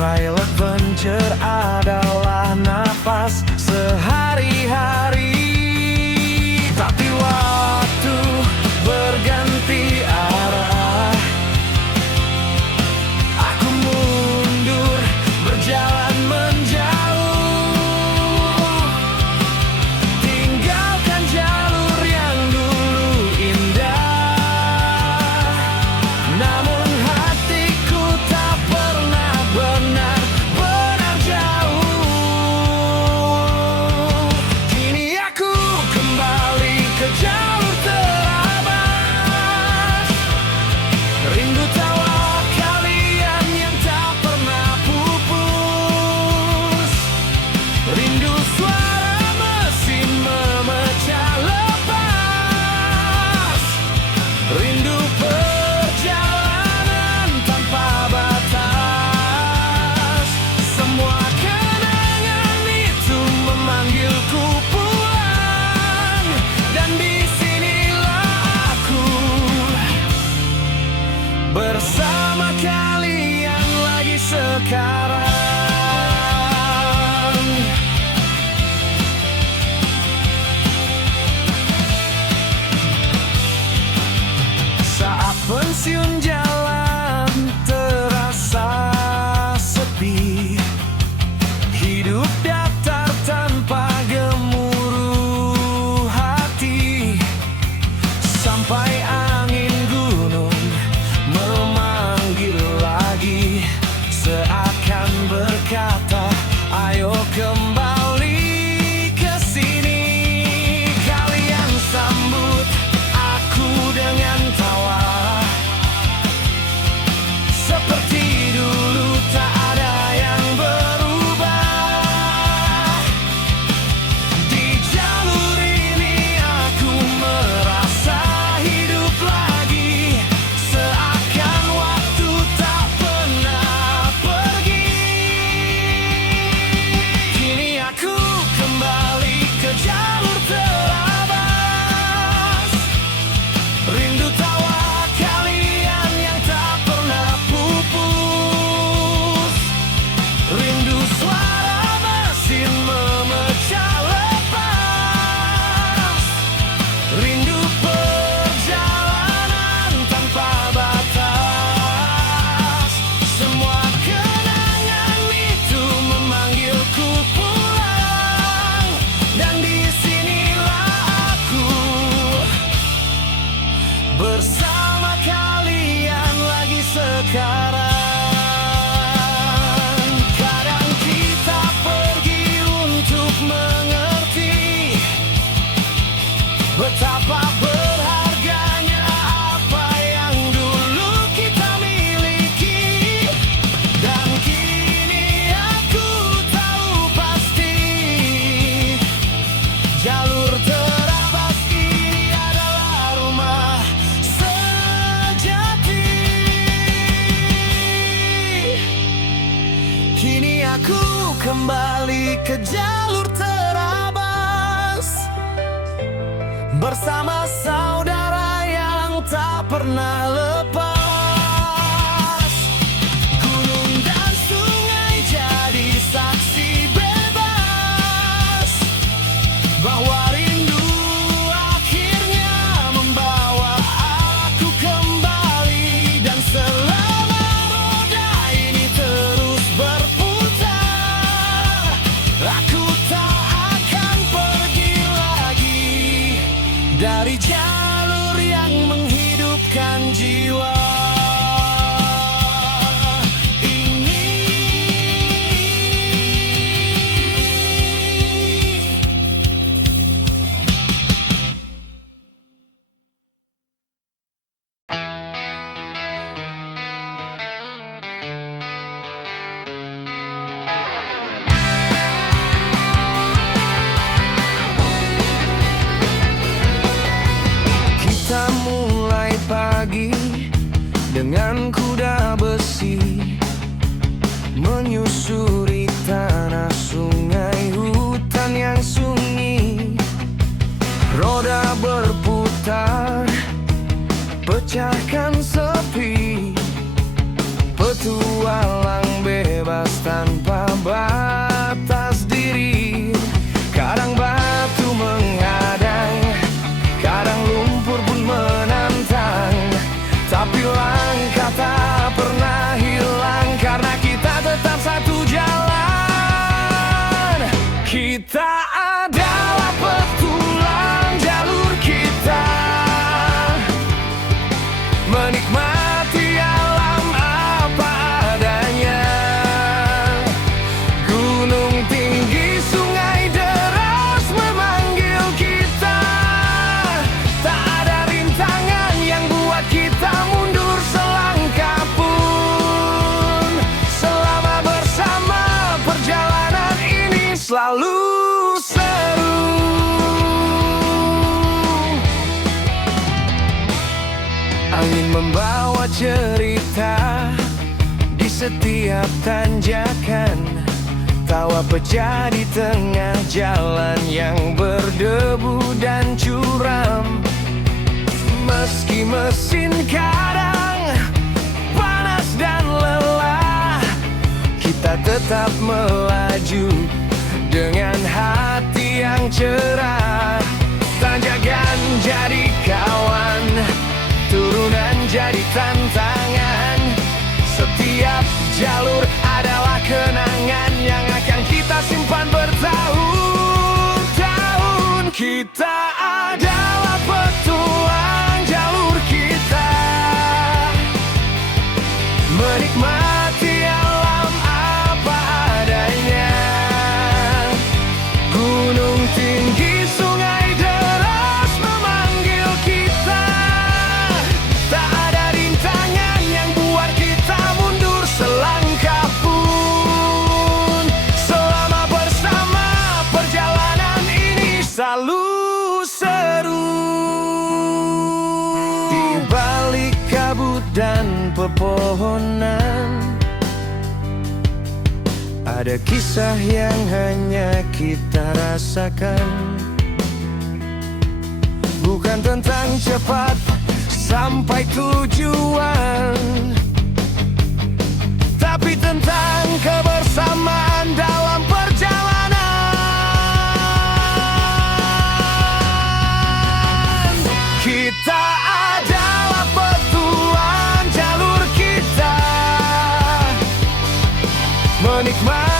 Rail adventure adalah nafas sehari-hari. Tapi waktu berganti arah, aku mundur berjalan menjauh, tinggalkan jalur yang dulu indah. Namun hatiku tak pernah benar-benar jauh. Kini aku kembali ke jalur terabas, rindu tawa kalian yang tak pernah pupus, rindu suara mesin memecah lepas, rindu perjalanan tanpa batas. Semua kenangan itu memanggilku pulang, dan disinilah aku bersama kalian lagi sekarang. Saat pensiun jalan terasa sepi, hidup datar tanpa gemuruh hati, sampai angin gunung memanggil lagi, seakan berkata, ayo kembali ke sini. Kalian sambut aku dengan tawa, seperti dulu tak ada yang berubah. Di jalur ini aku merasa hidup lagi, seakan waktu tak pernah pergi. Kini aku kembali ke jalur terabas, rindu tawa kalian yang tak pernah pupus, rindu suara mesin memecah lepas, rindu perjalanan tanpa batas. Semua kenangan itu memanggilku pulang, dan disinilah aku bersama kalian lagi sekarang. Kadang kita pergi untuk mengerti betapa berharganya apa yang dulu kita miliki. Dan kini aku tahu pasti, jalur terabas ini adalah rumah sejati. Kini aku kembali ke jalur terabas, bersama saudara yang tak pernah lepas. Gunung dan sungai jadi saksi bebas, bahwa rindu akhirnya membawa aku kembali. Dan selama roda ini terus berputar, aku tak akan pergi lagi dari jalur yang menghidupkan jiwa ini. Kita mulai pagi dengan kuda besi, menyusuri tanah, sungai, hutan yang sunyi. Roda berputar, pecahkan sepi, petualang bebas cerita di setiap tanjakan, tawa pecah di tengah jalan yang berdebu dan curam. Meski mesin kadang panas dan lelah, kita tetap melaju dengan hati yang cerah. Tanjakan jadi kawan, turunan jadi tantangan. Setiap jalur adalah kenangan yang akan kita simpan bertahun-tahun. Kita adalah petualang jalur kita, menikmati alam apa adanya. Gunung tinggi, sungai deras memanggil kita. Tak ada rintangan yang buat kita mundur selangkah pun. Selama bersama, perjalanan ini selalu seru. Di balik kabut dan pepohonan, ada kisah yang hanya kita rasakan. Bukan tentang cepat sampai tujuan, tapi tentang kebersamaan dalam perjalanan. Kita adalah petualang jalur kita, menikmati